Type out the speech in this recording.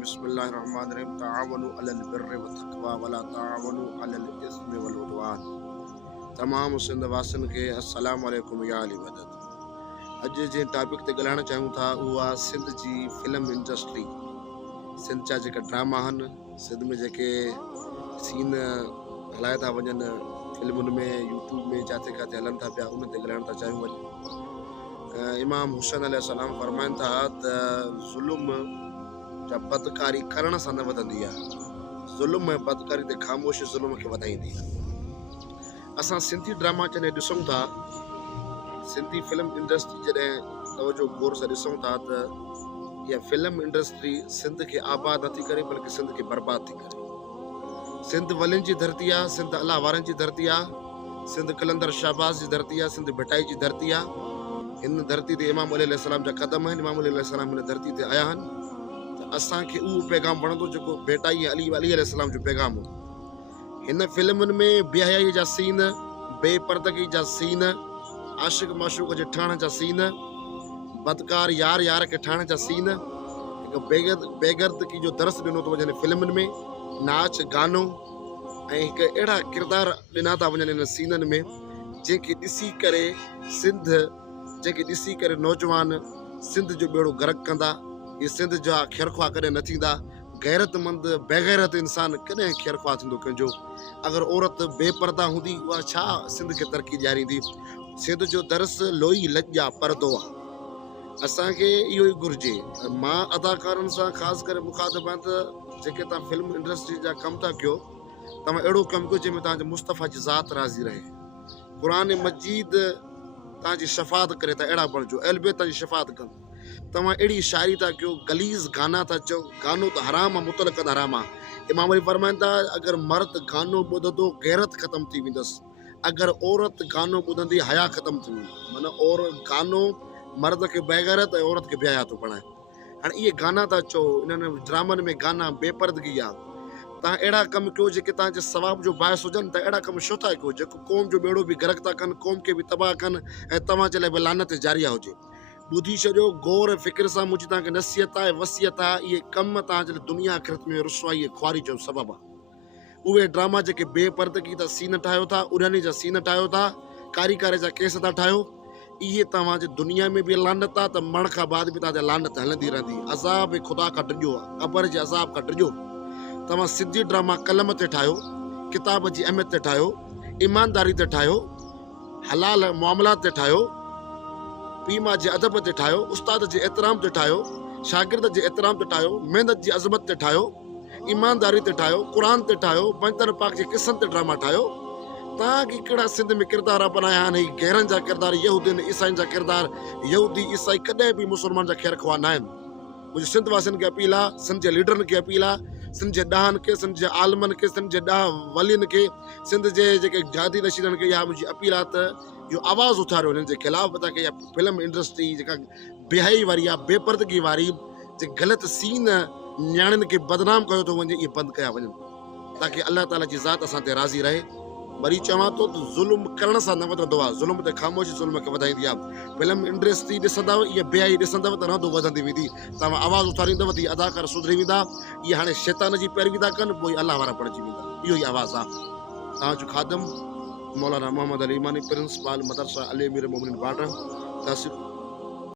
बिस्मिल्लाहिर्रहमानिर्रहीम। ताअवनु अलल बिर्रि व तक़वा वला ताअवनु अलल इस्मि वल उद्वान। तमाम सिंध वासिन के अस्सलाम वालेकुम या अली मदद। अॼु जे टॉपिक ते ॻाल्हाइण चाहियूं था उहा सिंध जी फिल्म इंडस्ट्री। सिंध जा जेका ड्रामा आहिनि, सिंध में जेके सीन हलाए था वञनि फिल्मुनि में, यूट्यूब में, जिते किथे हलनि था पिया, उन ते ॻाल्हाइण था चाहियूं। अॼु इमाम हुसैन अलैहिस्सलाम फरमाइनि था त ज़ुल्म जा बदकारी करण सां न वधंदी आहे, ज़ुल्म ऐं बदकारी ते ख़ामोशी ज़ुल्म खे वधाईंदी आहे। असां सिंधी ड्रामा जॾहिं ॾिसूं था, सिंधी फिल्म इंडस्ट्री जॾहिं तवजो गौर सां ॾिसूं था त इहा फिल्म इंडस्ट्री सिंध खे आबाद नथी करे बल्कि सिंध खे बर्बाद थी करे। सिंध वलियुनि जी धरती आहे, सिंध अल्लाह वारनि जी धरती आहे, सिंध कलंदर शाहबाज़ जी धरती आहे, सिंध भिटाई जी धरती आहे। हिन धरती ते इमाम अली अलैहिस्सलाम जा क़दम आहिनि, इमाम अली अलैहिस्सलाम हिन धरती ते आया आहिनि। त असांखे उहो पैगाम वणंदो जेको भेटाई अली अलैहिस्सलाम जो पैगाम हो। हिन फिल्मुनि में बेहयाई जा सीन, बेपर्दगी जा सीन, आशिक माशूक जे ठहण जा सीन, बदकार यार यार खे ठाहिण जा सीन, हिकु बेगर्दगी जो दर्स ॾिनो थो वञे फिल्मुनि में, नाच गानो ऐं हिकु अहिड़ा किरदार ॾिना था वञनि हिन सीननि में जंहिंखे ॾिसी करे जंहिंखे ॾिसी करे नौजवान सिंध जो बेड़ो गर्क कंदा। इहे सिंध जा खेरख्वा कॾहिं न थींदा। गैरतमंद बेगैरत इंसान कॾहिं खेरख्वा थींदो कंहिंजो। अगरि औरत बेपर्दा हूंदी, उहा छा सिंध खे तरक़ी ॾियारींदी। सिंध जो दर्स लोई लज्जा परदो आहे। असांखे इहो ई घुरिजे। मां अदाकारनि सां ख़ासि करे मुखातिब आहियां त जेके तव्हां फिल्म इंडस्ट्री जा कमु था कयो, तव्हां अहिड़ो कमु कयो जंहिंमें तव्हांजे मुस्तफ़ा जी ज़ात राज़ी रहे। क़ुरान मजीद तव्हांजी शफ़ात करे त अहिड़ा बणिजो, अहलबैत तव्हांजी शफ़ात कनि। तव्हां अहिड़ी शाइरी था कयो, गलीज़ गाना था चओ। गानो त हराम आहे, मुतलक़न हराम आहे। इमाम अली फरमाइनि था अगरि मर्द गानो ॿुधंदो गैरत ख़तमु थी वेंदसि, अगरि औरत गानो ॿुधंदी हया ख़तमु थी वेंदी। माना और गानो मर्द खे बेगैरत ऐं औरत खे बेहया थो बणाए। हाणे इहे गाना था चओ, इन्हनि ड्रामनि में गाना बेपर्दगी आहे। तव्हां अहिड़ा कमु कयो जेके तव्हांजे सवाब जो बाहिस हुजनि, त अहिड़ा कमु छो था कयो जेको क़ौम जो बेड़ो बि गर्क था कनि, क़ौम खे बि तबाह कनि ऐं तव्हांजे लाइ बि लानत जारिया हुजे। ॿुधी छॾियो, गौर फ़िक्र सां मुंहिंजी तव्हांखे नसीहत आहे, वसियत आहे। इहे कम तव्हांजे लाइ दुनिया आख़िरत में रुसवाई ऐं ख्वारी जो सबबु आहे। उहे ड्रामा जेके बेपर्दगी जा सीन ठाहियो था, उड़ानी जा सीन ठाहियो था, कारीकारे जा केस था ठाहियो, इहे तव्हांजे दुनिया में बि लानत आहे, त मरण खां बाद बि तव्हांजे लानत हलंदी रहंदी। अज़ाब ख़ुदा खां डिॼो आहे, क़बर जे अज़ाब खां डिॼो। तव्हां सिंधी ड्रामा कलम ते ठाहियो, किताब जी अहमियत ते ठाहियो, ईमानदारी ते ठाहियो, हलाल मामलात ते ठाहियो, पीउ माउ जे अदब ते ठाहियो, उस्ताद जे एतिराम ते ठाहियो, शागिर्द जे एतिराम ते ठाहियो, महिनत जी अज़मत ते ठाहियो, ईमानदारी ते ठाहियो, क़ुरान ते ठाहियो, पंजतन पाक जे क़िसनि ते ड्रामा ठाहियो। तव्हांखे कहिड़ा सिंध में किरदार अपनाया आहिनि, गैरनि जा किरदार, यहूदियुनि ईसाइनि जा किरदार। यहूदी ईसाई कॾहिं बि मुस्लमान जा ख़ैरख्वाह न आहिनि। मुंहिंजी सिंध वासियुनि खे अपील आहे, सिंध जे लीडरनि खे अपील आहे, सिंध जे ॾहनि खे, सिंध जे आलमनि खे, सिंध जे 10 वलियुनि खे, सिंध जे जेके जादी नशीरनि खे इहा मुंहिंजी अपील आहे त इहो आवाज़ु उथारियो हिननि जे ख़िलाफ़, ताकी इहा फिल्म इंडस्ट्री जेका बेहयाई वारी आहे, बेपर्दगी वारी, जे ग़लति सीन न्याणियुनि खे बदनाम कयो थो वञे, इहे बंदि कया वञनि, ताकी अलाह ताला जी ज़ात असां ते राज़ी रहे। वरी चवां थो त ज़ुल्म करण सां न वधंदो आहे, ज़ुल्म ते ख़ामोशी ज़ुल्म खे वधाईंदी आहे। फिल्म इंडस्ट्री ॾिसंदव, इहा बेहयाई ॾिसंदव त रहंदो वधंदी वेंदी। तव्हां आवाज़ु उथारींदव त इहे अदाकार सुधरी वेंदा। इहे हाणे शैतान जी पैरवी था कनि, पोइ अलाह वारा बणिजी वेंदा। इहो ई आवाज़ु आहे। तव्हांजो ख़ादम मौलाना मोहम्मद अली इमानी, प्रिंसिपल मदरसा अली अमीर मोमिनीन बाडर, तहसील